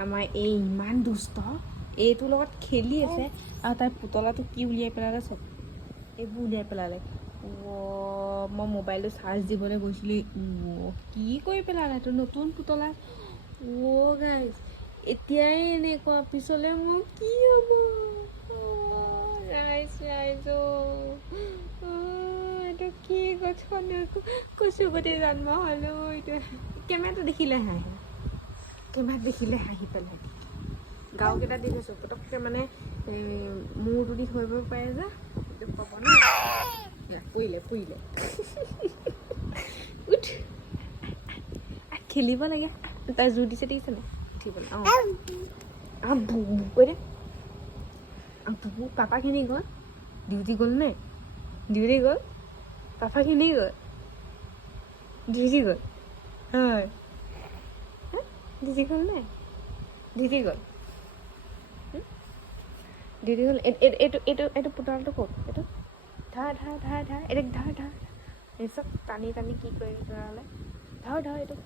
আমাৰ এই ইমান দুষ্ট এইটোৰ লগত খেলি আছে আৰু তাই পুতলাটো কি উলিয়াই পেলালে চব এইবোৰ উলিয়াই পেলালে মই মোবাইলটো চাৰ্জ দিবলৈ গৈছিলোঁ কি কৰি পেলালে এইটো নতুন পুতলা গাইজ এতিয়াই এনেকুৱা পিছলৈ মোৰ কি হ'ব ৰাইজ এইটো কি গঠন কচুপতি জন্ম হ'লো এইটো কেমেৰাটো দেখিলে হাঁহি পেলাই গাঁওকেইটা দি থৈছোঁ পটককৈ মানে মূৰটো দি থৈ পাৰে যে সেইটো পাব ন পৰিলে উঠ খেলিব লাগে তাই জোৰ দিছে দেখিছে নাই উঠিবলৈ কৈ দে পাপাখিনি গ'ল ডিউটি গ'ল নে পাপাখিনি গ'ল ডিউটি গ'ল হয় ডিউটি গ'ল নে ডিউটি গ'ল এইটো পুতলাটো ক'ত এইটো ধাৰ এইটো ধাৰ এই চব টানি কি কৰি পেলালে ধৰ এইটো